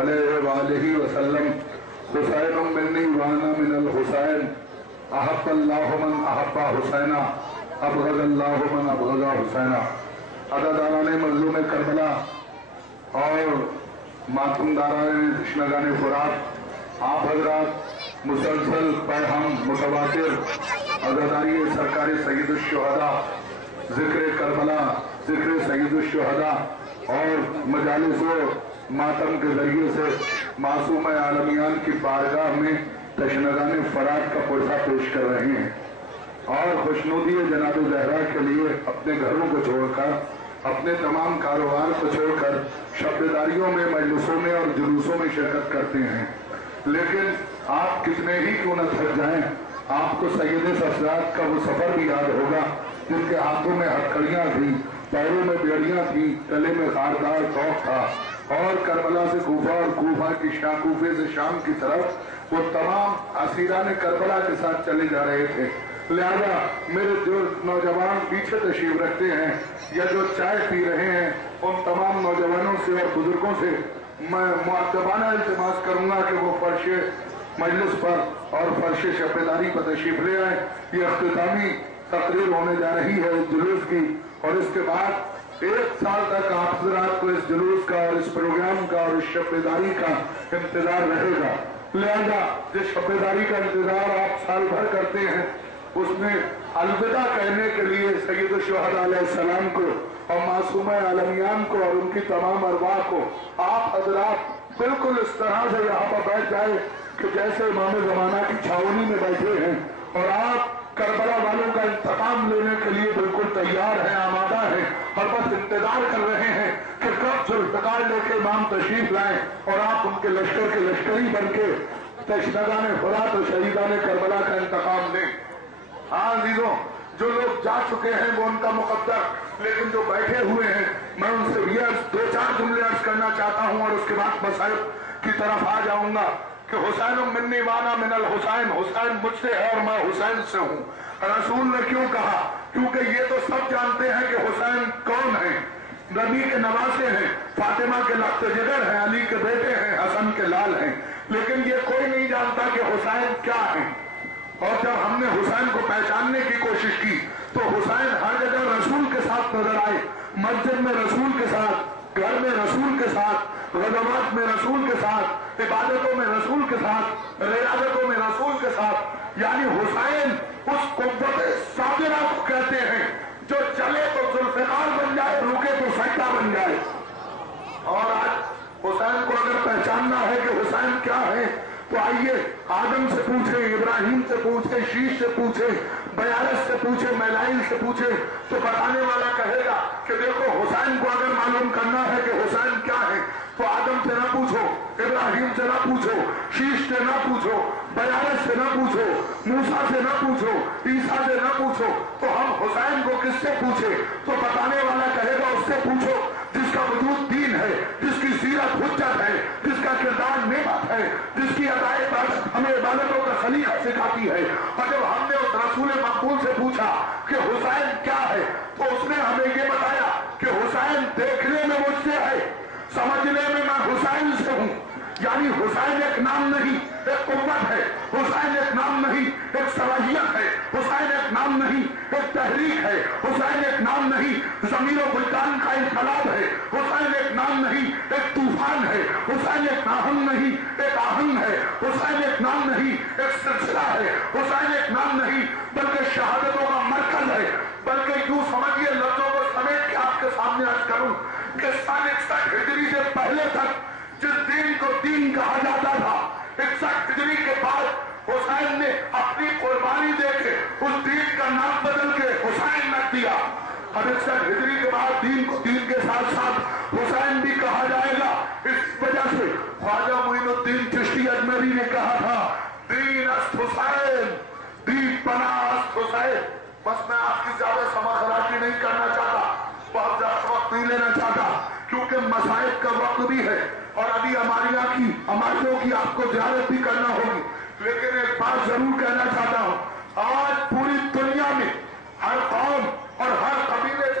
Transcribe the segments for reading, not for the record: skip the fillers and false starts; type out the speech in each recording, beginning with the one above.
علیہ وآلہ وسلم حسین منی وانا من الحسین احب اللہ من احب حسینا ابغض اللہ من ابغض حسینا۔ عزاداران مظلوم کربلا اور ماتم داران تشنگان فرات، آپ حضرات مسلسل پیغام متواتر عزاداری سرکار سید الشہداء، ذکر کربلا، ذکر سید الشہداء اور مجالس و ماتم کے ذریعے سے معصوم عالمیان کی بارگاہ میں تشنگان فرات کا پرسہ پیش کر رہے ہیں، اور خوشنودی جناب زہرا کے لیے اپنے گھروں کو چھوڑ کر، اپنے تمام کاروبار کو چھوڑ کر شبداریوں میں، مجلسوں میں اور جلوسوں میں شرکت کرتے ہیں۔ لیکن آپ کتنے ہی کیوں نہ تھک جائیں، آپ کو سید سفزاد کا وہ سفر بھی یاد ہوگا جن کے ہاتھوں میں ہتھکڑیاں تھیں، پیروں میں بیڑیاں تھیں، گلے میں خاردار توق تھا، اور کربلا سے کوفہ اور کوفہ کی کوفے سے شام کی طرف وہ تمام اسیران کربلا کے ساتھ چلے جا رہے تھے۔ لہذا میرے جو نوجوان پیچھے تشریف رکھتے ہیں یا جو چائے پی رہے ہیں، ان تمام نوجوانوں سے اور بزرگوں سے میں مؤدبانہ التماس کروں گا کہ وہ فرش مجلس پر اور فرش شبداری پر تشریف لے آئے۔ یہ اختتامی تقریر ہونے جا رہی ہے اس جلوس کی، اور اس کے بعد 1 سال تک آپ حضرات کو اس جلوس کا اور اس پروگرام کا اور اس شبداری کا انتظار رہے گا۔ لہذا جس شبداری کا انتظار آپ سال بھر کرتے ہیں، اس میں الوداع کہنے کے لیے سید الشہداء علیہ السلام کو اور معصوم عالمیان کو اور ان کی تمام ارواح کو آپ حضرات بالکل اس طرح سے یہاں پر بیٹھ جائے کہ جیسے امام زمانہ کی چھاونی میں بیٹھے ہیں، اور آپ کربلا والوں کا انتقام لینے کے لیے بالکل تیار ہیں، آمادہ ہیں، اور بس انتظار کر رہے ہیں کہ کب ذوالفقار لے کے امام تشریف لائیں اور آپ ان کے لشکر کے لشکری بن کے تشنگان فرات اور شہیدان کربلا کا انتقام لیں۔ ہاں عزیزوں، جو لوگ جا چکے ہیں وہ ان کا مقدر، لیکن جو بیٹھے ہوئے ہیں میں ان سے یہ 2-4 جملے عرض کرنا چاہتا ہوں، اور اس کے بعد مسائل کی طرف آ جاؤں گا کہ حسین منی وانا من الحسین، حسین مجھ سے ہے اور میں حسین سے ہوں۔ رسول نے کیوں کہا؟ کیونکہ یہ تو سب جانتے ہیں کہ حسین کون ہے، نبی کے نواسے ہیں، فاطمہ کے لخت جگر ہیں، علی کے بیٹے ہیں، حسن کے لال ہیں، لیکن یہ کوئی نہیں جانتا کہ حسین کیا ہے۔ اور جب ہم نے حسین کو پہچاننے کی کوشش کی تو حسین ہر جگہ رسول کے ساتھ نظر آئے، مسجد میں رسول کے ساتھ، گھر میں رسول کے ساتھ، غزوات میں رسول کے ساتھ، عبادتوں میں رسول کے ساتھ، ریاضتوں میں رسول کے ساتھ۔ یعنی حسین اس قوت صابرہ کو کہتے ہیں جو چلے تو ذوالفقار بن جائے، رکے تو سجدہ بن جائے۔ اور آج حسین کو اگر پہچاننا ہے کہ حسین کیا ہے تو آئیے آدم سے پوچھیں، ابراہیم سے پوچھیں، شیش سے پوچھیں، بیارس سے پوچھیں، میلائل سے پوچھیں، تو بتانے والا کہے گا کہ دیکھو حسین کو اگر معلوم کرنا ہے کہ حسین کیا ہے تو آدم سے نہ پوچھو، ابراہیم سے نہ پوچھو، شیش سے نہ پوچھو، بیارس سے نہ پوچھو، موسیٰ سے نہ پوچھو، عیسیٰ سے نہ پوچھو، تو ہم حسین کو کس سے پوچھیں؟ تو بتانے والا کہے گا اس سے پوچھو جس کا وجود دین ہے، جس کی سیرت حجت ہے، جس کا کردار نعمت ہے، جس کی عبادت ہمیں عبادتوں کا سلیقہ سکھاتی ہے۔ اور جب ہم نے اس رسول مقبول سے پوچھا کہ حسین کیا ہے تو اس نے ہمیں یہ بتایا کہ حسین دیکھنے میں مجھ سے ہے، سمجھنے میں میں حسین سے ہوں۔ یعنی حسین ایک نام نہیں، ایک قوت ہے، حسین ایک نام نہیں، ایک صلاحیت ہے، حسین ایک نام نہیں، ایک تحریک ہے، حسین ایک نام نہیں، زمین و بلدان کا انقلاب ہے، حسین ایک نام نہیں، ایک طوفان ہے، حسین ایک نام نہیں، ایک آہنگ ہے، حسین ایک نام نہیں، ایک سلسلہ ہے، حسین ایک نام نہیں بلکہ شہادتوں کا مرکز ہے۔ بلکہ یوں سمجھیے، لفظوں کو سمیٹ کے آپ کے سامنے عرض کروں کہ سن 61 ہجری سے پہلے تک جس دین کو دین کہا جاتا تھا، 61 ہجری کے بعد حسین نے اپنی قربانی دے کے اس دین کا نام بدل کے حسین رکھ دیا۔ اب 61 ہجری کے بعد دین کو دین کے ساتھ ساتھ حسین بھی کہا جائے گا۔ اس وجہ سے خواجہ معین الدین چشتی اجمیری نے کہا تھا، دین است حسین، دین پناہ است حسین۔ بس میں آپ کی زیادہ سما خراشی نہیں کرنا چاہتا، بہت زیادہ وقت نہیں لینا چاہتا، کیونکہ مسائل کا وقت بھی ہے اور ابھی ہماریوں کی آپ کو زیارت بھی کرنا ہوگی۔ لیکن ایک بات ضرور کہنا چاہتا ہوں، آج پوری دنیا میں ہر قوم اور ہر قبیلے سے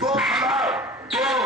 2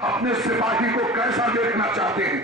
اپنے سپاہی کو کیسا دیکھنا چاہتے ہیں.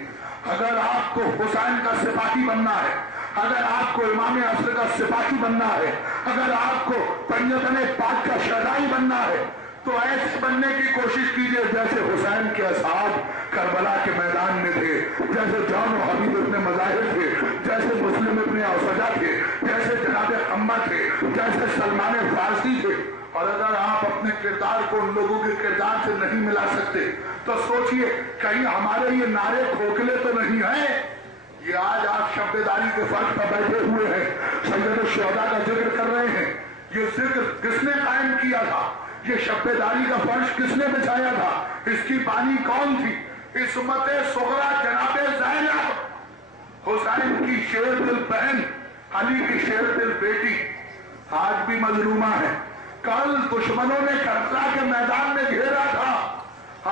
اگر آپ کو حسین کا سپاہی بننا ہے، اگر آپ کو امام عصر کا سپاہی بننا ہے، اگر آپ کو پنجتن پاک کا شہدائی بننا ہے، تو ایسے بننے کی کوشش کیجئے جیسے حسین کے اصحاب کربلا کے میدان میں تھے، جیسے جان و حبیب ابن مظاہر تھے، جیسے مسلم ابن اوسجہ تھے، جیسے جناب عمہ تھے، جیسے سلمان فارسی تھے. اور اگر آپ اپنے کردار کو ان لوگوں کے کردار سے نہیں ملا سکتے تو سوچئے کہیں ہمارے یہ نعرے کھوکھلے تو نہیں ہیں. یہ آج آپ شب بیداری کے فرش پر بیٹھے ہوئے ہیں، سید الشہداء کا ذکر کر رہے ہیں. یہ ذکر کس نے قائم کیا تھا؟ یہ شب بیداری کا فرش کس نے بچھایا تھا؟ اس کی بانی کون تھی؟ عصمت صغرا جناب زینب، حسین کی شیر دل بہن، علی کی شیر دل بیٹی، آج بھی مظلومہ ہے. کل دشمنوں نے کربلا کے میدان میں گھیرا تھا،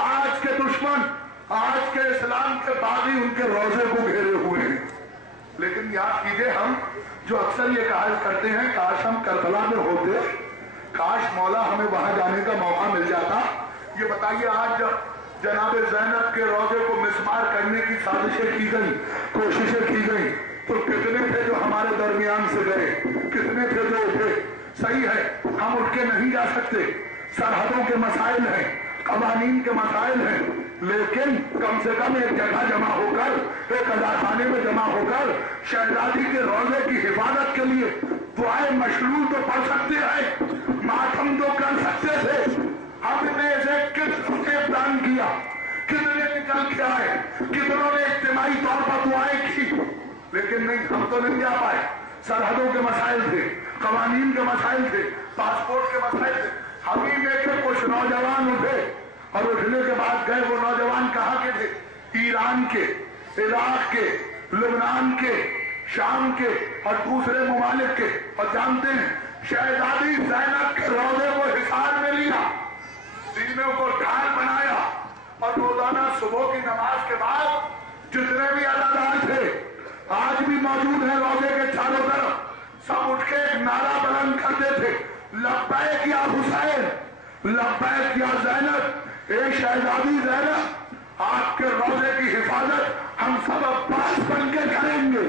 آج کے دشمن، آج کے اسلام کے باغی ان کے روزے کو گھیرے ہوئے ہیں. لیکن یاد کیجئے، ہم جو اکثر یہ کہا کرتے ہیں کاش ہم کربلا میں ہوتے، کاش مولا ہمیں وہاں جانے کا موقع مل جاتا. یہ بتائیے آج جناب زینب کے روزے کو مسمار کرنے کی سازشیں کی گئی، کوششیں کی گئی، تو کتنے تھے جو ہمارے درمیان سے گئے، کتنے تھے جو اٹھے. صحیح ہے ہم اٹھ کے نہیں جا سکتے، سرحدوں کے مسائل ہیں، قوانین کے مسائل ہیں، لیکن کم سے کم ایک جگہ جمع ہو کر، ایک عزاخانے میں جمع ہو کر شہزادی کے روزے کی حفاظت کے لیے دعائیں مشروع تو پڑھ سکتے ہیں، ماتم تو کر سکتے تھے. ہم نے اسے کس نے پلان کیا، کتنے نکل کے آئے، کتنوں نے اجتماعی طور پر دعائیں کی، لیکن نہیں، ہم تو نہیں جا پائے. سرحدوں کے مسائل تھے، قوانین کے مسائل تھے، پاسپورٹ کے مسائل تھے. ہم ہی میں کے کچھ نوجوان اٹھے اور اٹھنے کے بعد گئے. وہ نوجوان کہاں کے تھے؟ ایران کے، عراق کے، لبنان کے، شام کے اور دوسرے ممالک کے. اور جانتے ہیں شہزادی زینب کے روزے کو حصار میں لیا، سینوں کو ڈھال بنایا، اور روزانہ صبح کی نماز کے بعد جتنے بھی عزادار تھے آج بھی موجود ہیں روزے کے چاروں طرف، سب اٹھ کے ایک نعرہ بلند کرتے تھے، لبیک یا حسین، لبیک یا زینب. اے شہزادی زینب، آپ کے روزے کی حفاظت ہم سب عباس بن کے کریں گے.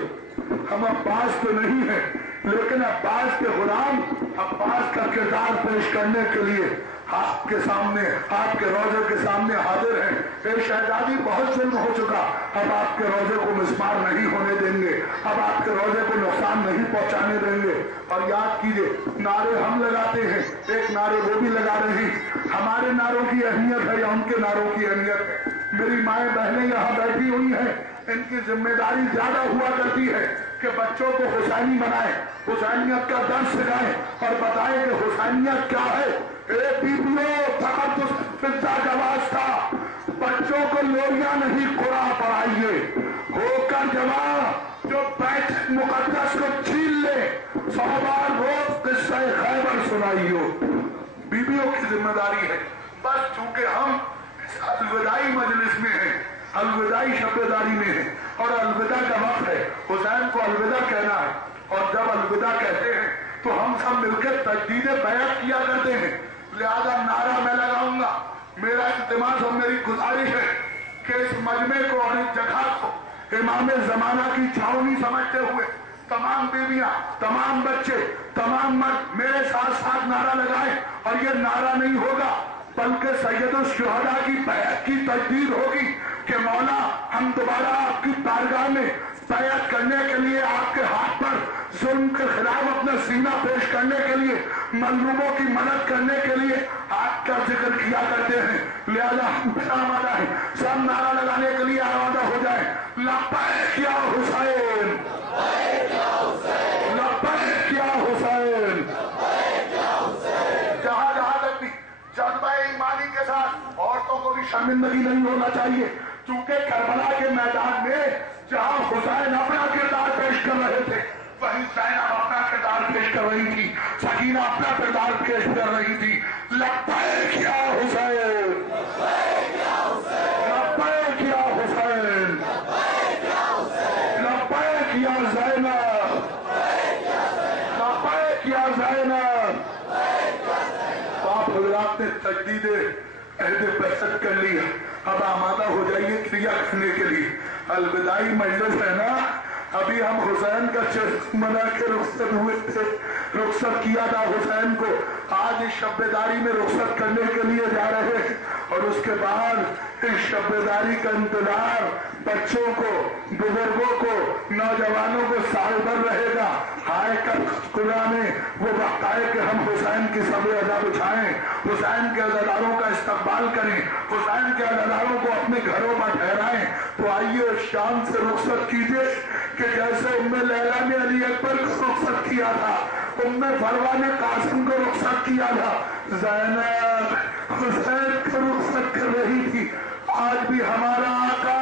ہم عباس تو نہیں ہیں، لیکن عباس کے غلام عباس کا کردار پیش کرنے کے لیے آپ کے سامنے، آپ کے روزے کے سامنے حاضر ہیں. اے شہزادی، بہت ظلم ہو چکا، اب آپ کے روزے کو مسمار نہیں ہونے دیں گے، اب آپ کے روزے کو نقصان نہیں پہنچانے دیں گے. اور یاد کیجئے نعرے ہم لگاتے ہیں، ایک نعرے وہ بھی لگا رہے ہیں. ہمارے نعروں کی اہمیت ہے یا ان کے نعروں کی اہمیت ہے؟ میری مائیں بہنیں یہاں بیٹھی ہوئی ہیں، ان کی ذمہ داری زیادہ ہوا کرتی ہے کہ بچوں کو حسینی بنائیں، حسینیت کا درس سکھائیں اور بتائیں کہ حسینیت کیا ہے. اے بیبیوں، تقدس فضا کا واسطہ، بچوں کو لوریاں نہیں قرآن پڑھائیے، ہو کر جمع جو بیت مقدس کو چھین لے 100 بار روز قصہ خیبر سنائیو. بیبیوں کی ذمہ داری ہے. بس چونکہ ہم الوداعی مجلس میں ہیں، الوداعی شب بیداری میں ہیں اور الوداع کا وقت ہے، حسین کو الوداع کہنا ہے. اور جب الوداع کہتے ہیں تو ہم سب مل کے تجدید بیعت کیا کرتے ہیں. لہذا نعرہ میں لگاؤں گا. میرا التماس اور میری گزارش ہے کہ اس مجمع کو اور اس جگہ کو امام زمانہ کی چھاؤنی سمجھتے ہوئے تمام بیویاں، تمام بچے، تمام مرد میرے ساتھ ساتھ نعرہ لگائیں. اور یہ نعرہ نہیں ہوگا بلکہ سید الشہداء کی بیعت کی تجدید ہوگی کہ مولا ہم دوبارہ آپ کی بارگاہ میں بیعت کرنے کے لیے، آپ کے ہاتھ پر ظلم کے خلاف اپنا سینہ پیش کرنے کے لیے، مظلوموں کی مدد کرنے کے لیے آپ کا ذکر کیا کرتے ہیں. لہذا ہم آمادہ ہیں، سب نعرہ لگانے کے لیے آمادہ ہو جائیں. لبیک یا حسین، لبیک یا حسین. جہاں جہاں تک بھی جذبہ ایمانی کے ساتھ عورتوں کو بھی شرمندگی نہیں ہونا چاہیے، چونکہ کربلا کے میدان میں جہاں حسین اپنا کردار پیش کر رہے تھے وہیں زینب اپنا کردار پیش کر رہی تھی، سکینہ اپنا کردار پیش کر رہی تھی. لبیک یا حسین، لبیک یا حسین، لبیک یا زینب، لبیک یا زینب. آپ حضرات نے تجدید عہد بعثت کر لیا. اب آمادہ ہو جائیے کریا کرنے کے لیے. الوداعی مجلس ہے نا, ابھی ہم حسین کا چہرہ بنا کے رخصت ہوئے تھے, رخصت کیا تھا حسین کو, آج اس شب بیداری میں رخصت کرنے کے لیے جا رہے ہیں, اور اس کے بعد اس شب بیداری کا انتظار بچوں کو, بزرگوں کو, نوجوانوں کو سال بھر رہے گا. ہائے کب خدا میں وہ وقت آئے کہ ہم حسین کی سب عزا بچھائیں, حسین کے عزاداروں کا استقبال کریں, حسین کے عزاداروں کو اپنے گھروں پر ٹھہرائیں. تو آئیے شام سے رخصت کیجیے کہ جیسے ام لیلا نے علی اکبر کو رخصت کیا تھا, ام فروا نے قاسم کو رخصت کیا تھا, زینب حسین کو رخصت کر رہی تھی. آج بھی ہمارا آقا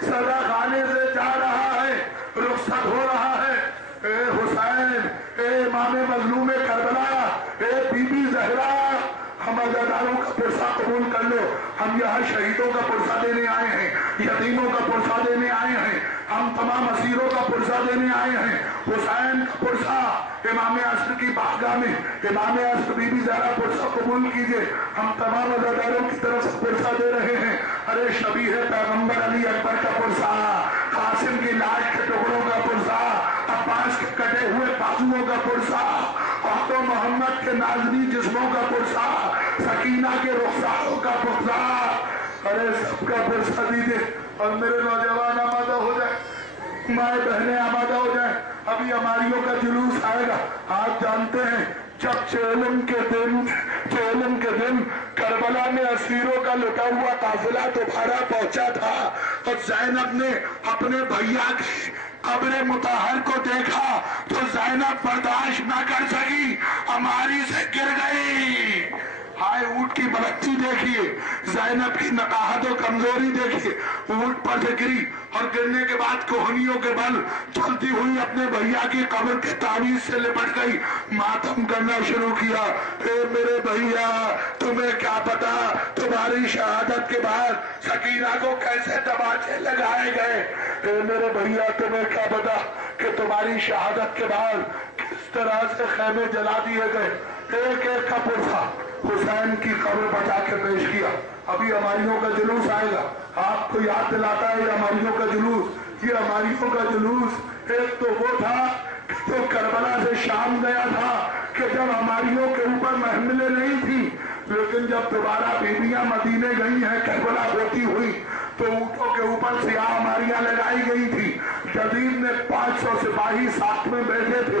صدا خانے سے جا رہا ہے, رخصت ہو رہا ہے. اے حسین, اے امام مظلوم کربلا, اے بی بی زہرا, ہم عزاداروں کا پرسہ قبول کر لو. ہم یہاں شہیدوں کا پرسہ دینے آئے ہیں, یتیموں کا پرسہ دینے آئے ہیں, ہم تمام اسیروں کا پرسہ دینے آئے ہیں. حسین کا پرسہ امام عصر کی بارگاہ میں, امام عصر بی بی زہرا پرسہ قبول کیجئے. ہم تمام عزاداروں کی طرف سے پرسہ دے رہے ہیں. ارے شبیہ پیغمبر علی اکبر کا پرسہ, قاسم کی لاش کے ٹکڑوں کا پرسہ, عباس کے کٹے ہوئے بازوؤں کا پرسہ, تو محمد کے نازنی جسموں کا پرسہ, سکینہ کے رخساروں کا پرسہ, ارے سب کا پرسہ دیجئے. اور میرے نوجوان آمادہ ہو جائیں, مائیں بہنیں آمادہ ہو جائیں. ابھی ہماریوں کا جلوس آئے گا. آپ جانتے ہیں جب چیلم کے دن کربلا میں اسیروں کا لٹا ہوا قافلہ دوبارہ پہنچا تھا, اور زینب نے اپنے بھیا کے قبر مطہر کو دیکھا تو زینب برداشت نہ کر سکی, ہماری سے گر گئی. ہائے اونٹ کی بلکتی دیکھیے, زینب کی نقاہت و کمزوری دیکھیے. اونٹ پر سے گری اور گرنے کے بعد کوہنیوں کے بل چلتی ہوئی اپنے بھیا کی قبر کے تعویذ سے لپٹ گئی, ماتم کرنا شروع کیا. اے میرے بھیا, تمہیں کیا پتا تمہاری شہادت کے بعد سکینہ کو کیسے تماچے لگائے گئے. اے میرے بھیا, تمہیں کیا پتا کہ تمہاری شہادت کے بعد کس طرح سے خیمے جلا دیے گئے. ایک ایک کا پرسہ حسین کی قبر بچا کے پیش کیا. ابھی ہماریوں کا جلوس آئے گا. آپ کو یاد دلاتا ہے یہ ہماریوں کا جلوس, یہ ہماریوں کا جلوس. ایک تو وہ تھا جو کربلا سے شام گیا تھا کہ جب ہماریوں کے اوپر محملیں نہیں تھی, لیکن جب دوبارہ بیویاں مدینے گئی ہیں کربلا ہوتی ہوئی تو اونٹوں کے اوپر سیاہ ہماریاں لگائی گئی تھی. یزید نے 500 سپاہی ساتھ میں بیٹھے تھے.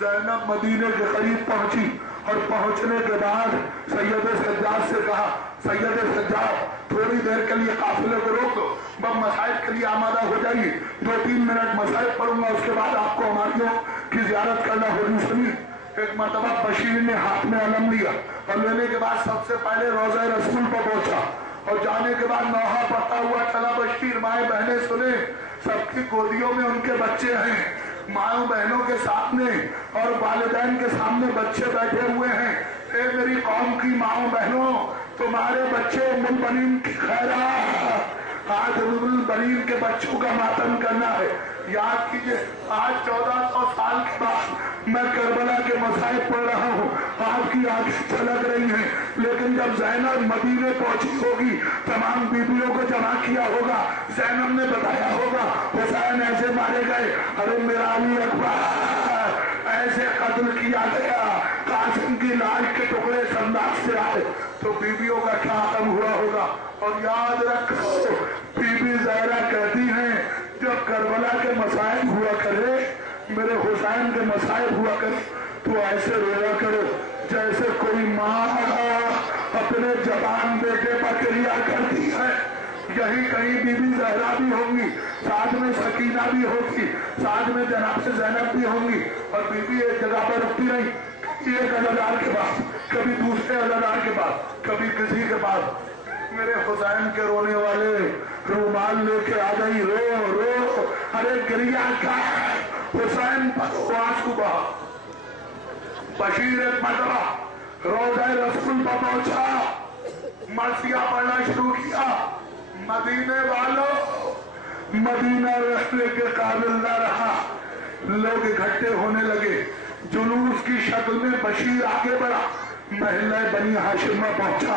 زینب مدینے کے قریب پہنچی اور پہنچنے کے بعد سید سجاد سے کہا, سید سجاد تھوڑی دیر کے لیے قافلے کو روک دو, بس مسائب کے لیے آمادہ ہو جائیے, 2-3 منٹ مسائب پڑھوں گا, اس کے بعد آپ کو ہماریوں کی زیارت کرنا ہوگی. سنی, ایک مرتبہ بشیر نے ہاتھ میں علم لیا اور لینے کے بعد سب سے پہلے روضہ رسول پر پہنچا, اور جانے کے بعد نوحہ پڑھتا ہوا چلا. بشیر, مائیں بہنیں سنیں, سب کی گودیوں میں ان کے بچے ہیں, ماں بہنوں کے سامنے اور والدین کے سامنے بچے بیٹھے ہوئے ہیں. اے میری قوم کی ماں بہنوں, تمہارے بچے ام البنین کی خیرات, آج ام البنین کے بچوں کا ماتم کرنا ہے. یاد کیجئے, آج 1400 سال کے بعد میں کربلا کے مصائب پڑھ رہا ہوں, آپ کی آنکھیں چھلک رہی ہیں, لیکن جب زینب مدینے پہنچی ہوگی, تمام بیویوں کو جمع کیا ہوگا, زینب نے بتایا ہوگا حسین ایسے مارے گئے, ارے میرا علی اکبر ایسے قتل کیا گیا, قاسم کی لاش کے ٹکڑے صندوق سے آئے, تو بیویوں کا کیا غم ہوا ہوگا. اور یاد رکھو, بی بی زہرا کہتی ہیں جب کربلا کے مصائب ہوا کرے, میرے حسین کے مصائب ہوا کرے, تو ایسے رویا کرو جیسے کوئی ماں اپنے جوان بیٹے پر کریا کرتی ہے. یہی کہیں بی بی زہرا بھی ہوں گی, ساتھ میں سکینہ بھی ہوگی, ساتھ میں جناب سے زینب بھی ہوں گی, اور بی بی ایک جگہ پر رکتی نہیں, ایک عزادار کے پاس, کبھی دوسرے عزادار کے پاس, کبھی کسی کے پاس. میرے حسین کے رونے والے رومال لے کے آ گئی, رو رو, ارے گریا کا حسین پر آنسو بہا. بشیر ایک مرتبہ روضہ رسول پر پہنچا, مرثیہ پڑھنا شروع کیا. مدینے والوں, مدینہ رہنے کے قابل نہ رہا, لوگ اکٹھے ہونے لگے. جلوس کی شکل میں بشیر آگے بڑھا, محلہ بنی ہاشم میں پہنچا.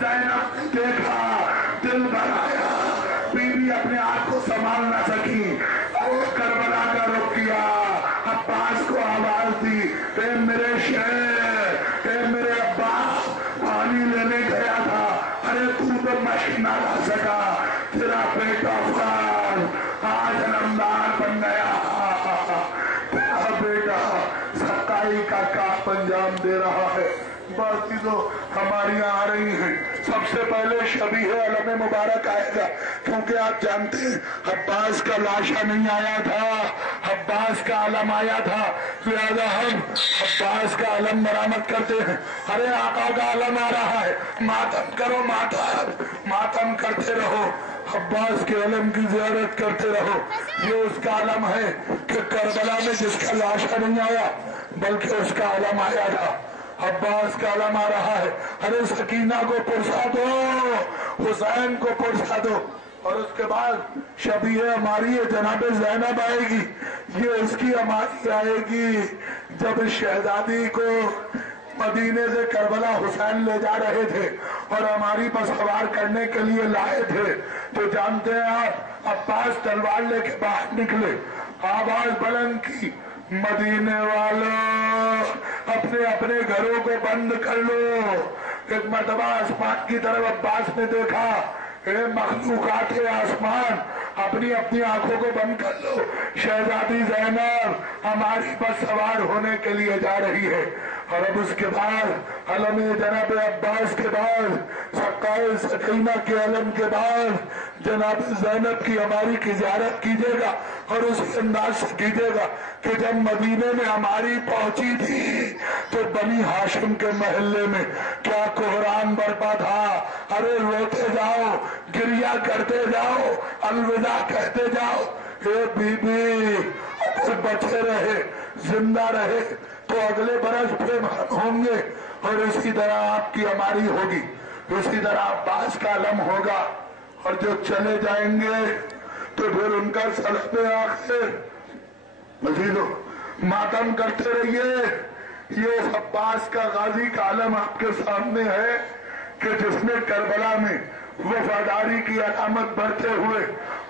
زینب نے دیکھا، دل بھر آیا، بیوی اپنے آپ کو سنبھال نہ سکی، اور کربلا کا رخ کیا، عباس کو آواز دی، اے میرے شیر، اے میرے عباس، پانی لینے گیا تھا، ارے تو مشق نہ لا سکا، تیرا بیٹا فلان آج نمدار بن گیا، تیرا بیٹا سقائی کا کام انجام دے رہا ہے۔ بات چیزوں ہماری آ رہی ہیں، سب سے پہلے شبیہ علم مبارک آئے گا، کیونکہ آپ جانتے ہیں عباس کا لاشا نہیں آیا تھا، عباس کا علم آیا تھا، لہذا ہم عباس کا علم مرامت کرتے ہیں۔ ارے آقا کا علم آ رہا ہے، ماتم کرو، ماتم کرتے رہو، عباس کے علم کی زیارت کرتے رہو۔ یہ اس کا علم ہے کہ کربلا میں جس کا لاشا نہیں آیا بلکہ اس کا علم آیا تھا، عباس کا علم آ رہا ہے۔ ارے سکینہ کو پرسا دو، حسین کو پرسا دو، اور اس کے بعد شبیہ ہماری جناب زینب آئے گی، یہ اس کی ہماری آئے گی۔ جب شہزادی کو مدینے سے کربلا حسین لے جا رہے تھے اور ہماری پر سوار کرنے کے لیے لائے تھے، تو جانتے ہیں آپ عباس تلوار لے کے باہر نکلے، آواز بلند کی، مدینے والوں اپنے اپنے گھروں کو بند کر لو۔ ایک مرتبہ آسمان کی طرف عباس نے دیکھا، اے مخلوقات آسمان اپنی اپنی آنکھوں کو بند کر لو، شہزادی زینب ہماری بس سوار ہونے کے لیے جا رہی ہے۔ اور اب اس کے بعد علم جناب عباس کے بعد سقائے سکینہ کے علم کے بعد جناب زینب کی ہماری کی زیارت کیجیے گا، اور اس انداز سے کیجیے گا کہ جب مدینے میں ہماری پہنچی تھی تو بنی ہاشم کے محلے میں کیا کوہرام برپا تھا۔ ارے روتے جاؤ، گریا کرتے جاؤ، الوداع کہتے جاؤ، اے بی بی اگر بچے رہے، زندہ رہے تو اگلے برس پھر ہوں گے، اور اسی طرح آپ کی ہماری ہوگی، اسی طرح عباس کا علم ہوگا، اور جو چلے جائیں گے تو پھر ان کا سلب آخر مزیدو ماتم کرتے رہیے۔ یہ اس عباس کا غازی کا علم آپ کے سامنے ہے کہ جس نے کربلا میں وفاداری کی علامت بھرتے ہوئے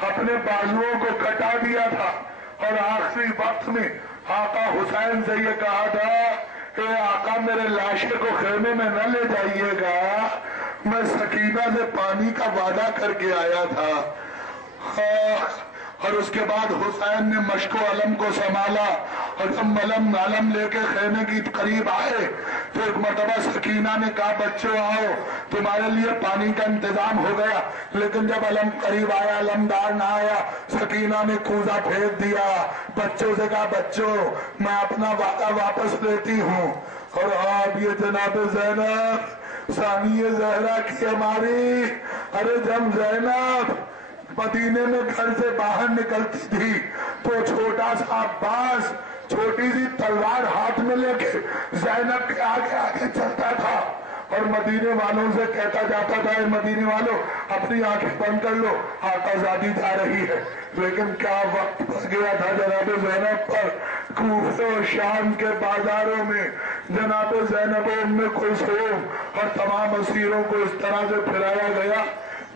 اپنے بازوؤں کو کٹا دیا تھا، اور آخری وقت میں آقا حسین سے یہ کہا تھا کہ آقا میرے لاشے کو خیمے میں نہ لے جائیے گا، میں سکینہ سے پانی کا وعدہ کر کے آیا تھا۔ اور اس کے بعد حسین نے مشک و علم کو سنبھالا، اور جب علم لے کے خیمے کی قریب آئے تو ایک مرتبہ سکینہ نے کہا بچوں آؤ، تمہارے لیے پانی کا انتظام ہو گیا، لیکن جب علم قریب آیا علمدار نہ آیا، سکینہ نے کوزہ پھینک دیا، بچوں سے کہا بچوں میں اپنا وعدہ واپس لیتی ہوں۔ اور اب یہ جناب زینب ثانی زہرا کی ہماری، ارے جب زینب مدینے میں گھر سے باہر نکلتی تھی تو چھوٹا سا عباس چھوٹی سی تلوار ہاتھ میں لے کے زینب کے آگے آگے چلتا تھا، اور مدینے والوں سے کہتا جاتا تھا اے مدینے والوں اپنی آنکھیں بند کر لو، آقا زادی جا رہی ہے۔ لیکن کیا وقت پڑ گیا تھا جناب زینب پر، کوفہ و شام کے بازاروں میں جناب زینب و ام کلثوم اور تمام اسیروں کو اس طرح سے پھرایا گیا۔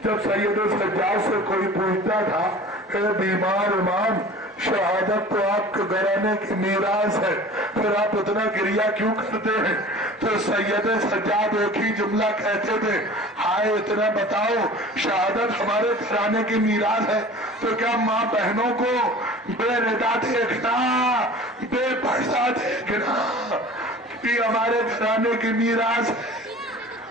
جب سید سجاد سے کوئی پوچھتا تھا اے بیمار امام، شہادت تو آپ کے گھرانے کی میراث ہے، پھر آپ اتنا گریہ کیوں کرتے ہیں؟ تو سید سجاد ایک ہی جملہ کہتے تھے، ہائے اتنا بتاؤ شہادت ہمارے گھرانے کی میراث ہے تو کیا ماں بہنوں کو بے ردا دیکھنا، بے پردہ دیکھنا کہ ہمارے گھرانے کی میراث ہے؟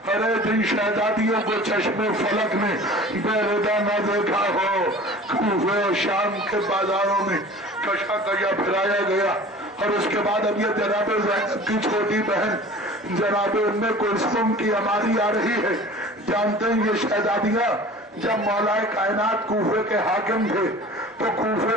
ارے جن شہزادیوں کو چشم فلک نے بے ردا نہ دیکھا ہو، کوفہ و شام کے بازاروں میں کشا کیا پھرایا گیا۔ اور اس کے بعد اب یہ جناب زینب کی چھوٹی بہن جناب ام کلثوم کی ہماری آ رہی ہے۔ جانتے ہیں یہ شہزادیاں جب مولا کائنات کوفے کے حاکم تھے تو کوفے